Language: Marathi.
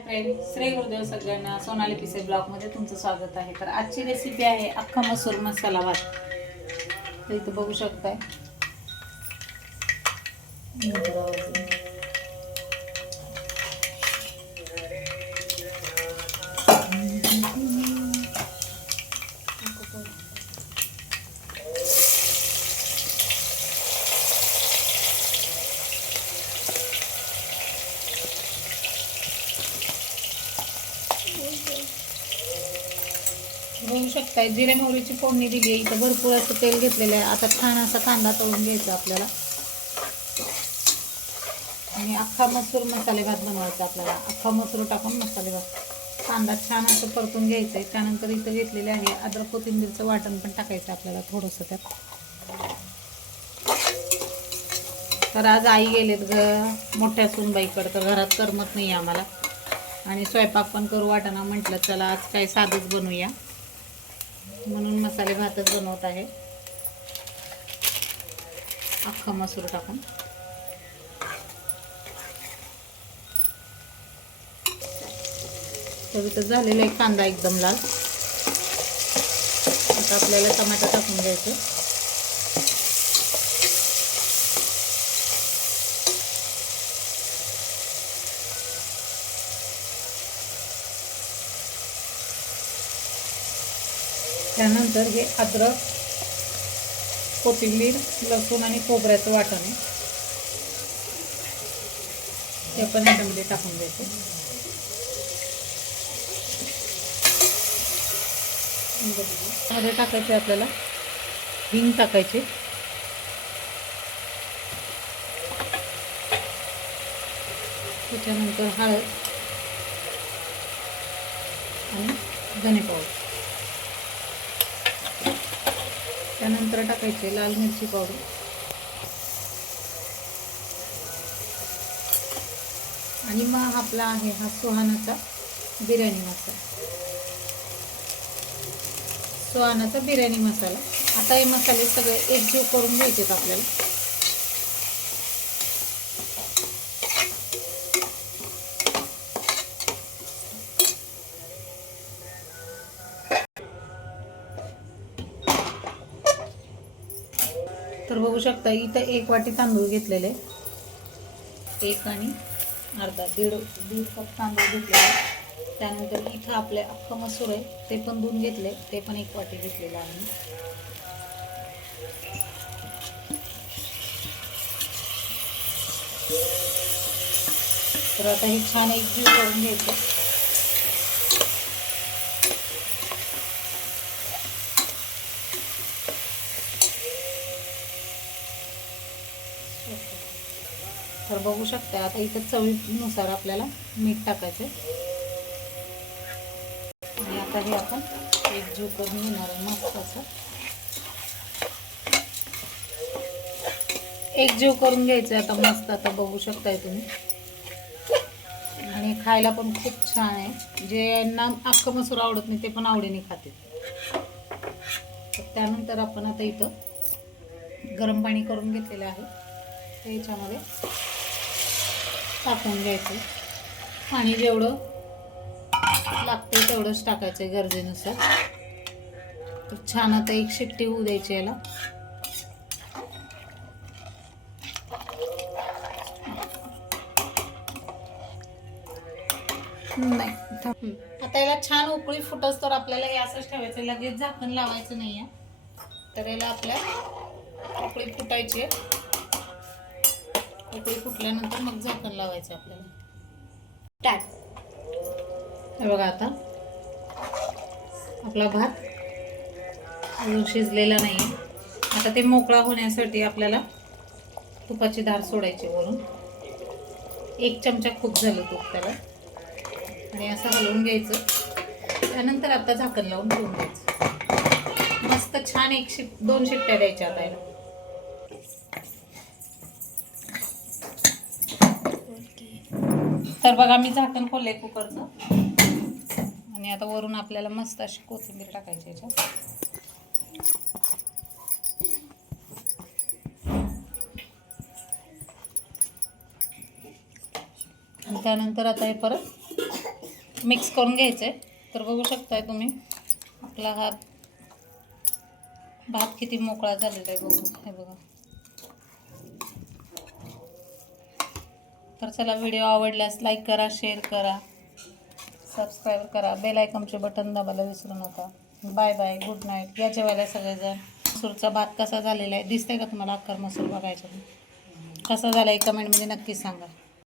फ्रेंड श्री गुरुदेव सगळ्यांना सोनाली पिसे ब्लॉगमध्ये तुमचं स्वागत आहे. तर आजची रेसिपी आहे अख्खा मसूर मसाला भात. तर इथं बघू शकताय. बघू शकताय. जिरे मोहरीची फोडणी दिली आहे. इथं भरपूर असं तेल घेतलेलं आहे. आता छान असा कांदा तळून घ्यायचा आपल्याला. आणि अख्खा मसूर मसाले भात बनवायचा आपल्याला. अख्खा मसूर टाकून मसाले भात. कांदा छान असं परतून घ्यायचं आहे. त्यानंतर इथं घेतलेले आहे अद्रक कोथिंबीरचं वाटण पण टाकायचं आपल्याला थोडंसं त्यात. तर आज आई गेलेत ग. मोठ्या सुनबाईकडं. तर घरात करमत नाही आम्हाला. आणि स्वयंपाक पण करू वाटाणा म्हटलं चला आज काय साधंच बनवूया. म्हणून मसाले भातच बनवत आहे. अख्खा मसूर टाकून. तर इथं झालेला आहे कांदा एकदम लाल. आता आपल्याला टमाटा टाकून घ्यायचं. त्यानंतर हे अद्रक कोथिंबीर लसूण आणि खोबऱ्याचं वाटण आहे. ते पण याच्यामध्ये टाकून द्यायचे मध्ये टाकायचे आपल्याला हिंग टाकायचे. त्याच्यानंतर हळद आणि धने पावडर त्यानंतर टाकायचे लाल मिरची पावडर. आणि मग आपला आहे हा सुहानाचा बिर्याणी मसाला. सुहानाचा बिर्याणी मसाला. आता हे मसाले सगळे एकजीव करून घ्यायचेत आपल्याला. तर बघू शकता इथं एक वाटी तांदूळ घेतलेले. एक आणि अर्धा दीड दीड कप तांदूळ घेतलेले. त्यानंतर इथं आपले अख्खं मसूर आहे ते पण दोन घेतले ते पण एक वाटी घेतलेलं आम्ही. तर आता हे छान एक जीव करून घ्यायचं. तर बघू शकता आता इथं चवीनुसार आपल्याला मीठ टाकायचं आणि आता हे आपण एक जीव करून घेणार आहे. मस्त असं. एक जीव करून घ्यायचं आता मस्त आता बघू शकताय तुम्ही. आणि खायला पण खूप छान आहे. जे यांना अख्खं मसूर आवडत नाही ते पण आवडीने खाते. त्यानंतर आपण आता इथं गरम पाणी करून घेतलेलं आहे. त्याच्यामध्ये टाकून घ्यायचं. पाणी जेवढं लागते तेवढंच टाकायचं गरजेनुसार. तर छान आता एक शिट्टी होऊ द्यायची याला. नाही. आता याला छान उकळी फुटस तर आपल्याला हे असंच ठेवायचं लगेच झाकण लावायचं नाही आहे तर याला आपल्या उकळी फुटायची आहे. उकळी फुटल्यानंतर मग झाकण लावायचं आपल्याला. टाक. हे बघा आता. आपला भात अजून शिजलेला नाही आता ते मोकळा होण्यासाठी आपल्याला तुपाची धार सोडायची वरून. एक चमचा खूप झालं तूप त्याला. आणि असं हलवून घ्यायचं. त्यानंतर आता झाकण लावून ठेवून द्यायचं. मस्त छान एक शिप दोन शिट्ट्या द्यायच्या आता याला तर बघा मी झाकण खोलले कुकरचं. आणि आता वरून आपल्याला मस्त अशी कोथिंबीर टाकायची याच्यात. आणि त्यानंतर आता हे परत मिक्स करून घ्यायचं आहे तर बघू शकताय तुम्ही आपला हा भात किती मोकळा झालेला आहे बघू. हे बघा. तर चला व्हिडिओ आवडल्यास लाईक करा शेअर करा सबस्क्राईब करा. बेल आयकॉनचे बटन दाबायला विसरू नका. Bye bye good night. या जेवायला सगळेजण. मसूरचा भात कसा झालेला आहे? दिसतंय का तुम्हाला अक्कर मसूर बघायचा? कसा झाला आहे कमेंटमध्ये नक्की सांगा.